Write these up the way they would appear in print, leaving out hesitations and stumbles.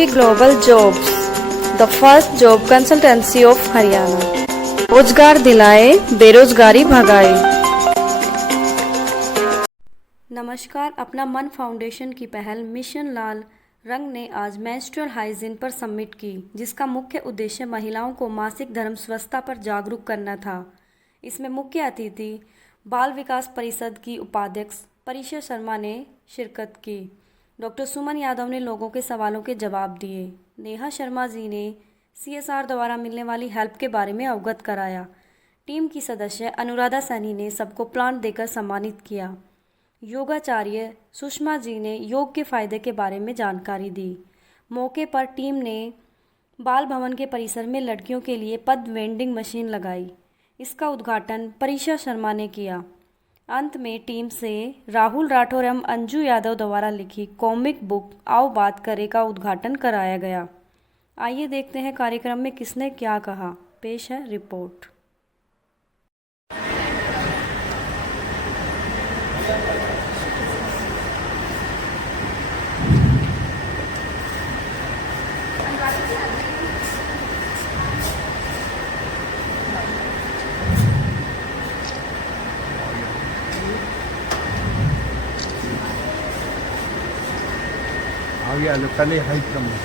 Agency Global Jobs, the first job consultancy of Haryana. रोजगार दिलाए, बेरोजगारी भगाए। नमस्कार, अपना मन फाउंडेशन की पहल मिशन लाल रंग ने आज मेंस्ट्रुअल हाइजीन पर समिट की, जिसका मुख्य उद्देश्य महिलाओं को मासिक धर्म स्वच्छता पर जागरूक करना था। इसमें मुख्य अतिथि बाल विकास परिषद की उपाध्यक्ष परिषा शर्मा ने शिरकत की। डॉक्टर सुमन यादव ने लोगों के सवालों के जवाब दिए। नेहा शर्मा जी ने CSR द्वारा मिलने वाली हेल्प के बारे में अवगत कराया। टीम की सदस्य अनुराधा सैनी ने सबको प्लांट देकर सम्मानित किया। योगाचार्य सुषमा जी ने योग के फायदे के बारे में जानकारी दी। मौके पर टीम ने बाल भवन के परिसर में लड़कियों के लिए पद वेंडिंग मशीन लगाई। इसका उद्घाटन परिषा शर्मा ने किया। अंत में टीम से राहुल राठौर एवं अंजू यादव द्वारा लिखी कॉमिक बुक आओ बात करें का उद्घाटन कराया गया। आइए देखते हैं कार्यक्रम में किसने क्या कहा। पेश है रिपोर्ट। आगे आ जाओ, पहले हाइट कम है।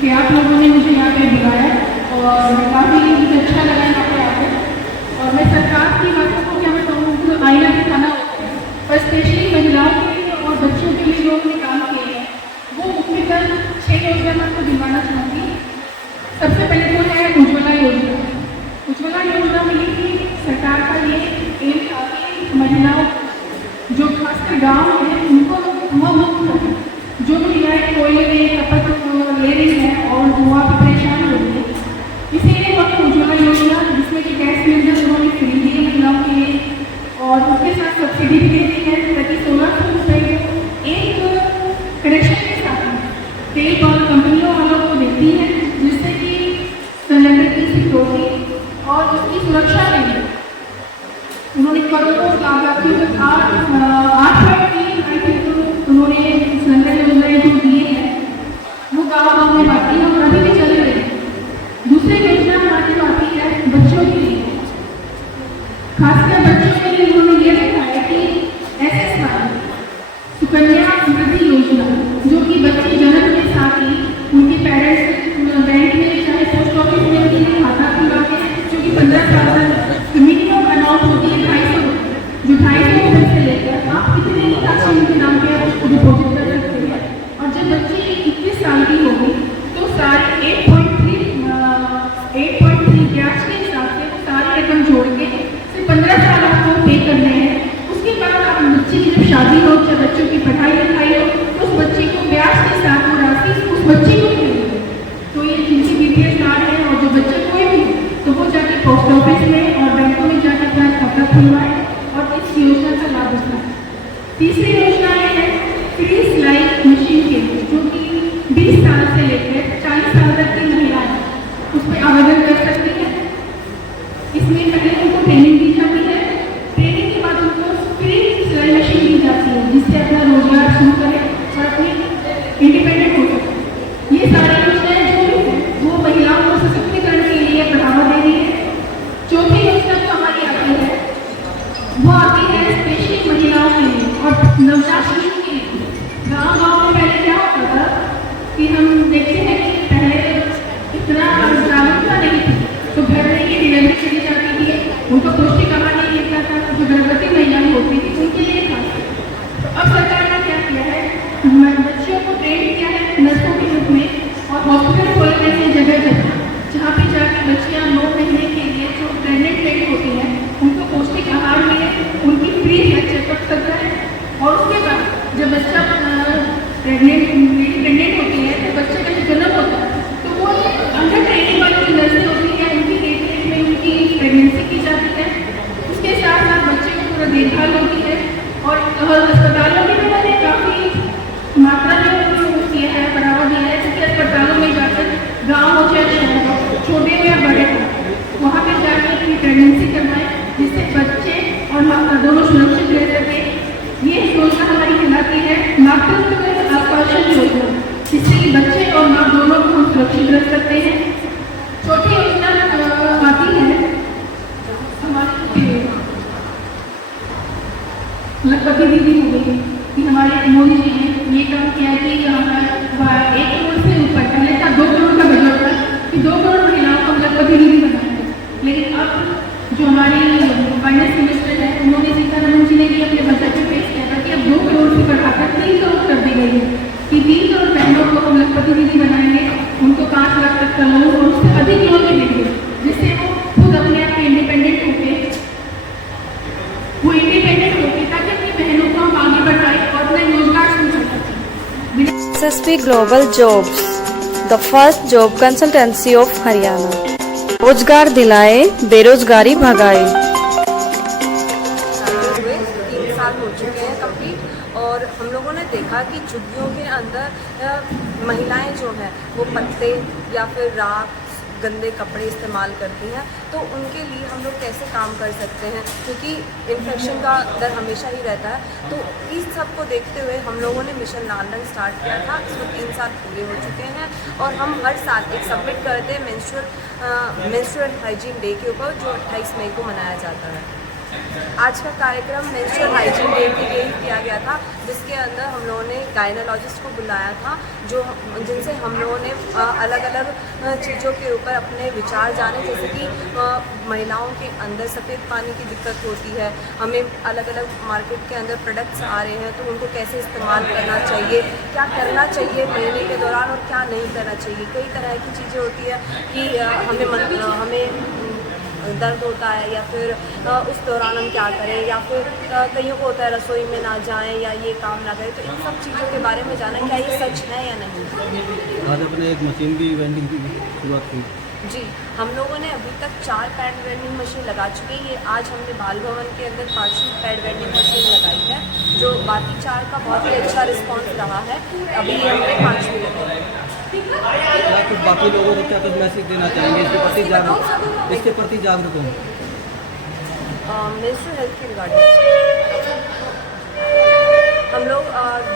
कि आप लोगों ने मुझे यहाँ पे बुलाया और काफ़ी मुझे अच्छा लगा यहाँ पे आकर। और मैं सरकार की बातों को क्या मैं कहूँ, तो आईना दिखाना होता है, पर स्पेशली महिलाओं के लिए और बच्चों के लिए लोगों ने काम किए हैं, वो मुख्यतः 6 योजना मैं आपको दिलवाना चाहूँगी। सबसे पहले तो है उज्ज्वला योजना। उज्ज्वला योजना में ही सरकार का ये एम था कि महिलाओं जो खासकर गाँव है उनको मुक्त करें। जो महिलाएं कोयले में खपत ले रही हैं और वहाँ पर परेशान हो रही है, इसीलिए हमने उज्ज्वला योजना जिसमें कि गैस सिलेंडर उन्होंने फ्री दिए महिलाओं के लिए और उसके साथ सब्सिडी भी दे दी है ताकि 1600 रुपये एक कनेक्शन के साथ तेल पावर कंपनियों वालों को देती है, जिससे कि सिलेंडर की सिक्योरिटी और उसकी सुरक्षा के लिए उन्होंने करोड़ों लाभार्थियों के 8 उन्होंने सिलेंडर योजनाएं जो दिए हैं वो गाँव में बांटी है और अभी भी चल रही है। दूसरी योजना हमारी जो आती है बच्चों के लिए, खासकर बच्चों के लिए उन्होंने ये लिखा है कि SSY सुकन्या समृद्धि योजना, जो कि बच्चे जन्म के साथ ही उनके पेरेंट्स बैंक में चाहे पोस्ट ऑफिस में उनके लिए खाता खुला के, जो कि 15 साल तक मिनिमम अमाउंट होती है 250 जो 250 रुपये से लेकर आप कितने ही राशि उनके नाम पे डिपॉजिट कर सकते हैं। और जब बच्ची 21 साल की होगी तो सारे 8.3 ब्याज के हिसाब से सारी रकम जोड़ के सिर्फ 15 साल आपको पे करने हैं। उसके बाद आप बच्चे की जब शादी हो चाहे बच्चों की पढ़ाई लिखाई हो, उस बच्चे को ब्याज के साथ वो राशि उस बच्चे को मिलेगी। तो ये जिनकी BPS कार्ड है और जो बच्चे कोई भी तो वो जाके पोस्ट ऑफिस में और बैंकों में जाकर अपना खाता खुलवाए और इस योजना का लाभ उठाए। तीसरी योजना है फ्री सिलाई मशीन के लिए, जो कि 20 साल से लेकर 40 साल तक की महिलाएं उस पर आवेदन कर सकती हैं। इसमें पहले उनको ट्रेनिंग दी जाती है, ट्रेनिंग के बाद उनको फ्री सिलाई मशीन दी जाती है, जिससे अपना रोजगार शुरू करें और अपनी इंडिपेंडेंस चौथी योजना जो हमारी आती है वो आती है स्पेशली महिलाओं के लिए और नवजात शिशु के लिए। गाँव में पहले क्या होता था कि हम देखते हैं कि पहले इतना जागरूकता नहीं थी, तो घर में ही डिलीवरी चली जाती थी, उनको पौष्टिक आहार नहीं मिलता था, जो गर्भवती महिलाएं होती थी उनके लिए खास। तो अब सरकार ने क्या किया है, बच्चियों को ट्रेन किया है नर्सों के रूप में और हॉस्पिटल खोल रहे हैं जगह जगह, जहाँ पे जाकर बच्चियाँ 9 महीने के लिए जो प्रेगनेंट लेडी होती हैं उनको पौष्टिक आहार मिले, उनकी फ्री हेल्थ चेकअप करता है। और उसके बाद जब बच्चा प्रेगनेंट होती है तो बच्चे का जो जन्म होता है तो वो अंडर ट्रेनिंग वाली जो नर्सें होती है उनकी देखरेख में उनकी प्रेगनेंसी की जाती है। उसके साथ साथ बच्चे को पूरा देखभाल होती है और अस्पतालों में भी मैंने काफ़ी मात्रा में वो किया है, बढ़ावा दिया है, क्योंकि अस्पतालों में जाकर गाँव हो चाहे शहर हो, छोटे हो या बड़े हो, वहाँ पर जाकर अपनी प्रेगनेंसी करवाएं जिससे बच्चे और माता दोनों सुरक्षित रह सके। ये योजना हमारी कहलाती है मातृत्व आश्वासन योजना, जिससे कि बच्चे और माँ दोनों को हम सुरक्षित रख सकते हैं। चौथी योजना आती है हमारी लखपति दीदी हो गई कि हमारे मोदी जी ने ये काम किया कि 1 करोड़ से ऊपर, पहले था 2 करोड़ का बजट था कि 2 करोड़ महिलाओं को लखपति दीदी बनाया, लेकिन अब जो हमारी फाइनेंस मिनिस्टर है उन्होंने सीतारमण जी ने भी अपने बजट में पेश किया था कि अब 2 करोड़ से बढ़ाकर 3 करोड़ कर दी गई है कि 3 करोड़ बहनों को हम लखपति दीदी बनाएंगे, उनको 5 लाख तक का लोन और उससे अधिक लोन भी देंगे, जिससे वो खुद अपने आप इंडिपेंडेंट होके ताकि अपनी बहनों को हम आगे बढ़ाएं और अपना रोजगार शुरू कर सकें। SSP Global Jobs, the first job consultancy of Haryana. रोजगार दिलाए, बेरोजगारी भगाए। 3 साल हो चुके हैं कंप्लीट और हम लोगों ने देखा कि झुग्गियों के अंदर महिलाएं जो हैं वो पत्ते या फिर राख, गंदे कपड़े इस्तेमाल करती हैं, तो उनके लिए हम लोग कैसे काम कर सकते हैं, क्योंकि इन्फेक्शन का डर हमेशा ही रहता है। तो इस सब को देखते हुए हम लोगों ने मिशन लाल रंग स्टार्ट किया था। इसको 3 साल पूरे हो चुके हैं और हम हर साल एक सबमिट करते हैं मेंस्ट्रुअल हाइजीन डे के ऊपर, जो 28 मई को मनाया जाता है। आज का कार्यक्रम मेंस्ट्रुअल हाइजीन डे के लिए किया गया था, जिसके अंदर हम लोगों ने गायनोलॉजिस्ट को बुलाया था, जिनसे हम लोगों ने अलग अलग चीज़ों के ऊपर अपने विचार जाने, जैसे कि महिलाओं के अंदर सफ़ेद पानी की दिक्कत होती है, हमें अलग अलग मार्केट के अंदर प्रोडक्ट्स आ रहे हैं तो उनको कैसे इस्तेमाल करना चाहिए, क्या करना चाहिए महीने के दौरान और क्या नहीं करना चाहिए। कई तरह की चीज़ें होती है कि हमें दर्द होता है या फिर उस दौरान हम क्या करें, या फिर कईयों को होता है रसोई में ना जाएं या ये काम ना करें, तो इन सब चीज़ों के बारे में जाना क्या ये सच है या नहीं। आज अपने एक मशीन की वेंडिंग की शुरुआत की जी, हम लोगों ने अभी तक 4 पैड वेंडिंग मशीन लगा चुके हैं। ये आज हमने बाल भवन के अंदर 5वीं पैड वेंडिंग मशीन लगाई है, जो बाकी 4 का बहुत ही अच्छा रिस्पॉन्स रहा है। अभी ये हमने 5वीं लगाई है। क्या कुछ बाकी लोगों को क्या कुछ मैसेज देना चाहेंगे इसके प्रति जागरूक हों? मेंस्ट्रुअल हेल्थ के रिगार्डिंग हम लोग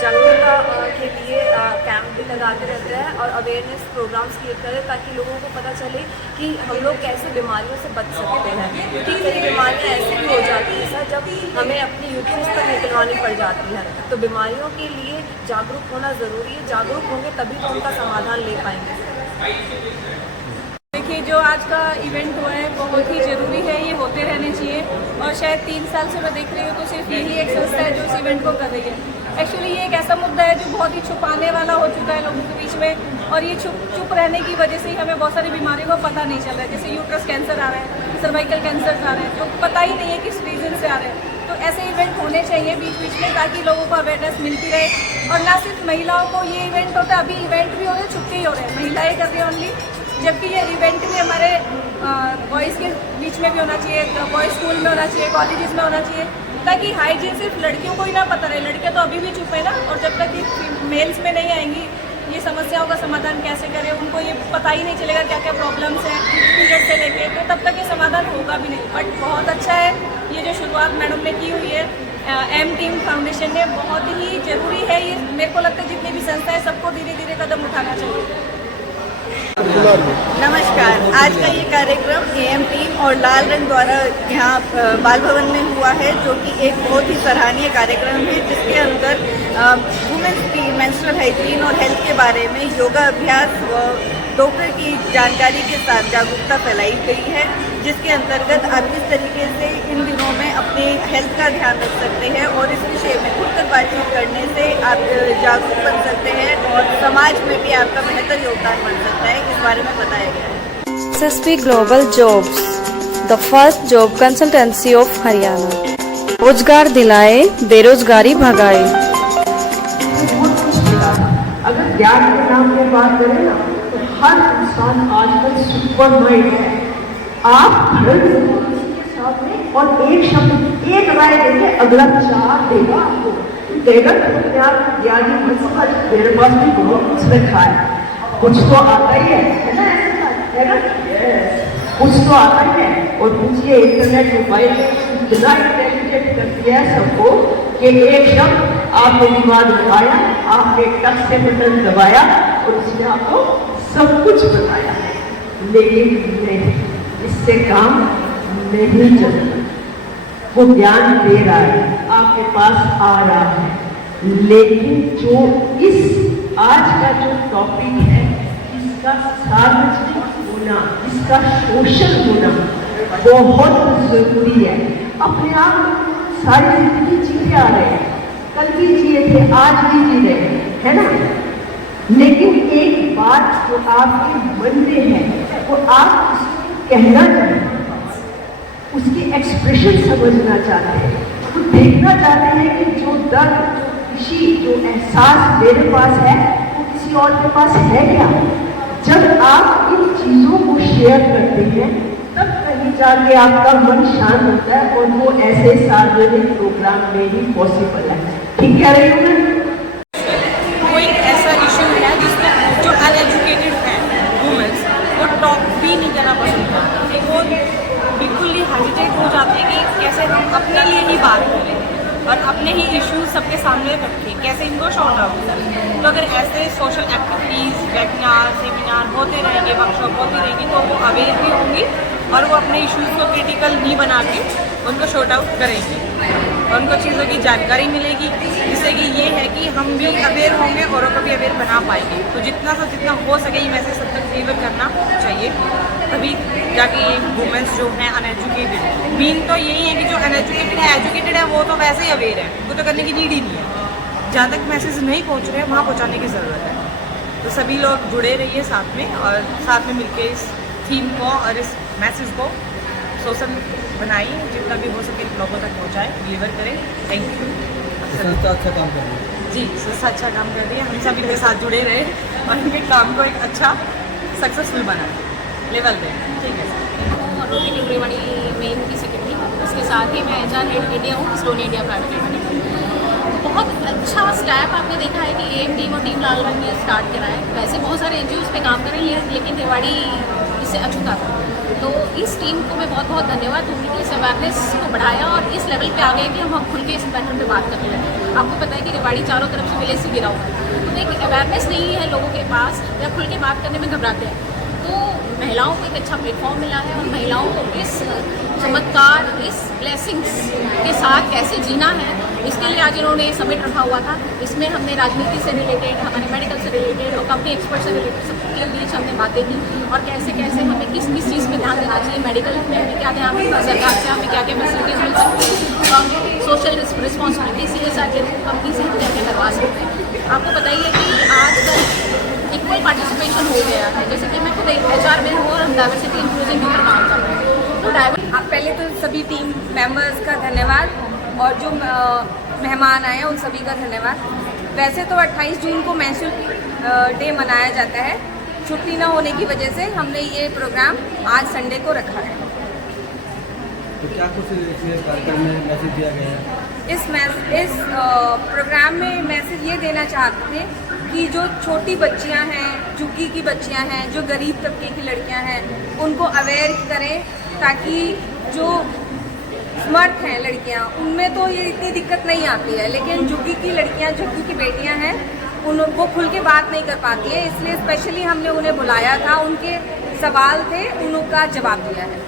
जागरूकता के लिए कैंप भी लगाते रहते हैं और अवेयरनेस प्रोग्राम्स किए करते हैं, ताकि लोगों को पता चले कि हम लोग कैसे बीमारियों से बच सकते हैं। क्योंकि कई बीमारियाँ ऐसी भी हो जाती हैं सर, जब हमें अपनी यूट्रस पर निकलवानी पड़ जाती है, तो बीमारियों के लिए जागरूक होना ज़रूरी है। जागरूक होंगे तभी तो उनका समाधान ले पाएंगे। देखिए, जो आज का इवेंट हुआ है बहुत ही ज़रूरी है, ये होते रहने चाहिए और शायद 3 साल से मैं देख रही हूँ तो सिर्फ यही एक संस्था है जो इस इवेंट को कर रही है। एक्चुअली ये एक ऐसा मुद्दा है जो बहुत ही छुपाने वाला हो चुका है लोगों के बीच में, और ये चुप रहने की वजह से ही हमें बहुत सारी बीमारियों का पता नहीं चल रहा है। जैसे यूट्रस कैंसर आ रहा है, सर्वाइकल कैंसर आ रहे हैं, तो पता ही नहीं है किस रीज़न से आ रहे हैं। तो ऐसे इवेंट होने चाहिए बीच बीच में, ताकि लोगों को अवेयरनेस मिलती रहे। और ना सिर्फ महिलाओं को ये इवेंट होता है, अभी इवेंट भी हो रहे हैं, छुट्टी ही हो रहे हैं, महिलाएँ कर रही हैं ओनली, जबकि ये इवेंट भी हमारे बॉयज़ के बीच में भी होना चाहिए, बॉयज़ स्कूल में होना चाहिए, कॉलेजेस में होना चाहिए, ताकि हाइजीन सिर्फ लड़कियों को ही ना पता रहे। लड़कियां तो अभी भी चुप है ना, और जब तक ये मेल्स में नहीं आएंगी ये समस्याओं का समाधान कैसे करें, उनको ये पता ही नहीं चलेगा क्या क्या प्रॉब्लम्स हैं पीरियड से लेके, तो तब तक ये समाधान होगा भी नहीं। बट बहुत अच्छा है ये जो शुरुआत मैडम ने की हुई है एम टीम फाउंडेशन ने, बहुत ही ज़रूरी है ये। मेरे को लगता है जितनी भी संस्था है सबको धीरे धीरे कदम उठाना चाहिए। नमस्कार। आज का ये कार्यक्रम एएम टीम और लाल रंग द्वारा यहाँ बाल भवन में हुआ है, जो कि एक बहुत ही सराहनीय कार्यक्रम है, जिसके अंदर वुमेन्स की मेंस्ट्रुअल हाइजीन और हेल्थ के बारे में योगा अभ्यास व डॉक्टर की जानकारी के साथ जागरूकता फैलाई गई है, जिसके अंतर्गत आप किस तरीके से इन दिनों में अपनी हेल्थ का ध्यान रख सकते हैं और इस विषय में खुलकर बातचीत करने से आप जागरूक बन सकते हैं और समाज में भी आपका बेहतर योगदान बन सकता है, इस बारे में बताया गया है। SSP Global Jobs, the first job consultancy of Haryana. रोजगार दिलाए, बेरोजगारी भगाए। अगर ज्ञान के नाम पे बात करें ना, तो हर इंसान आजकल सुपर माइंड है। आप खड़े के सामने और एक शब्द, एक राय देंगे, अगला 4 देगा आपको। देगा तो ज्ञानी मत समझ, मेरे पास भी बहुत कुछ रखा है, कुछ तो आता ही है ना, है ना, कुछ तो आता ही है। और कुछ ये इंटरनेट मोबाइल इतना इंटेलिजेंट कर दिया है सबको कि एक शब्द आपने दिमाग लगाया, आपने टच से बटन दबाया और उसने आपको सब कुछ बताया। लेकिन नहीं, इससे काम नहीं चलता। वो ज्ञान दे रहा है, आपके पास आ रहा है, लेकिन जो इस आज का जो टॉपिक है, इसका सार्वजनिक होना, इसका सोशल होना बहुत जरूरी है। अपने आप में सारी जिंदगी जीते आ रहे हैं, कल भी जिए थे, आज भी जी रहे हैं, है ना। लेकिन एक बात जो आपके मन में है, वो आप कहना चाहते हैं, उसकी एक्सप्रेशन समझना चाहते हैं, तो देखना चाहते हैं कि जो दर्द, जो खुशी, जो एहसास मेरे पास है, वो किसी और के पास है क्या। जब आप इन चीज़ों को शेयर करते हैं, तब कहीं जाके आपका मन शांत होता है और वो ऐसे सार्वजनिक प्रोग्राम में ही पॉसिबल है। ठीक कह रही हूँ मैं? कोई ऐसा इशू है जिसमें जो अनएजुकेटेड है वुमेन्स, वो टॉक भी नहीं करना पसंद करते, वो बिल्कुल ही हेजिटेट हो जाते हैं कि कैसे हम अपने लिए ही बात करें और अपने ही इश्यूज सबके सामने रखें, कैसे इनको शॉर्ट आउट करें। तो अगर ऐसे सोशल एक्टिविटीज़, वेबिनार, सेमिनार होते रहेंगे, वर्कशॉप होती रहेंगी, तो वो अवेयर भी होंगी और वो अपने इश्यूज को क्रिटिकल नहीं बना के उनको शॉर्ट आउट करेंगी और उनको चीज़ों की जानकारी मिलेगी, जिससे कि ये है कि हम भी अवेयर होंगे, औरों को भी अवेयर बना पाएंगे। तो जितना हो सके ये मैसेज सब तक डिलीवर करना चाहिए, तभी जाके ये वुमेन्स जो हैं अनएजुकेटेड, मीन तो यही है कि जो अनएजुकेटेड है, एजुकेटेड है, वो तो वैसे ही अवेयर है, उनको तो करने की नीड ही नहीं है। जहाँ तक मैसेज नहीं पहुँच रहे हैं वहाँ पहुँचाने की ज़रूरत है। तो सभी लोग जुड़े रहिए साथ में और साथ में मिलकर इस थीम को और इस मैसेज को सोशल बनाइए, जितना भी हो सके लोगों तक पहुँचाएँ, डिलीवर करें। Thank you. संस्था अच्छा काम कर रही है जी, संस्था अच्छा काम कर रही है, हम सभी के साथ जुड़े रहे और उनके काम को एक अच्छा सक्सेसफुल बनाए लेवल पे। ठीक है सर। रोटरी टिकरीवाड़ी में उनकी सेक्रेटरी, इसके साथ ही मैं HR हेड इंडिया हूँ, स्टोन इंडिया प्राइवेट लिमिटेड। बहुत अच्छा स्टेप आपने देखा है कि एएम टीम और टीम लाल रंग ने स्टार्ट करा है। वैसे बहुत सारे NGOs पे काम कर रही है, लेकिन रेवाड़ी इससे अछूता था। तो इस टीम को मैं बहुत बहुत धन्यवाद दूँगी कि इस अवेयरनेस को बढ़ाया और इस लेवल पे आ गए कि हम खुल के इस मैटर पे बात करने लगे। आपको पता है कि रेवाड़ी चारों तरफ से विलेज से गिरा हुआ है, तो एक अवेयरनेस नहीं है लोगों के पास, या खुल के बात करने में घबराते हैं। तो महिलाओं को एक अच्छा प्लेटफॉर्म मिला है और महिलाओं को इस चमत्कार, इस ब्लेसिंग्स के साथ कैसे जीना है, इसके लिए आज इन्होंने समिट रखा हुआ था। इसमें हमने राजनीति से रिलेटेड, हमारे मेडिकल से रिलेटेड और कंपनी एक्सपर्ट से रिलेटेड सबके बीच हमने बातें की और कैसे कैसे हमें किस किस चीज़ पे ध्यान देना चाहिए, मेडिकल में हमें क्या ध्यान रखना, सरकार से हमें क्या क्या फैसिलिटीज मिल सकती है, हम सोशल रिस्पॉन्सिबिलिटी CSR के कंपनी से हम क्या क्या करवा सकते हैं। आपको बताइए कि आजकल इक्वल पार्टिसिपेशन हो गया है, जैसे कि मैं खुद HR में हूँ और हम डाइवर्सिटी इंक्लूजन के ऊपर काम कर रहे हैं। तो पहले तो सभी टीम मेंबर्स का धन्यवाद और जो मेहमान आए हैं उन सभी का धन्यवाद। वैसे तो 28 जून को मेंस्ट्रुअल डे मनाया जाता है, छुट्टी ना होने की वजह से हमने ये प्रोग्राम आज संडे को रखा है। तो क्या कुछ इसमें कार्यक्रम में मैसेज दिया गया है? इस प्रोग्राम में मैसेज ये देना चाहते थे कि जो छोटी बच्चियां हैं, झुग्गी की बच्चियां हैं, जो गरीब तबके की लड़कियां हैं, उनको अवेयर करें, ताकि जो स्मर्थ हैं लड़कियां, उनमें तो ये इतनी दिक्कत नहीं आती है, लेकिन झुग्गी की लड़कियां, झुग्गी की बेटियां हैं, वो खुल के बात नहीं कर पाती है, इसलिए स्पेशली हमने उन्हें बुलाया था, उनके सवाल थे, उनका जवाब दिया है।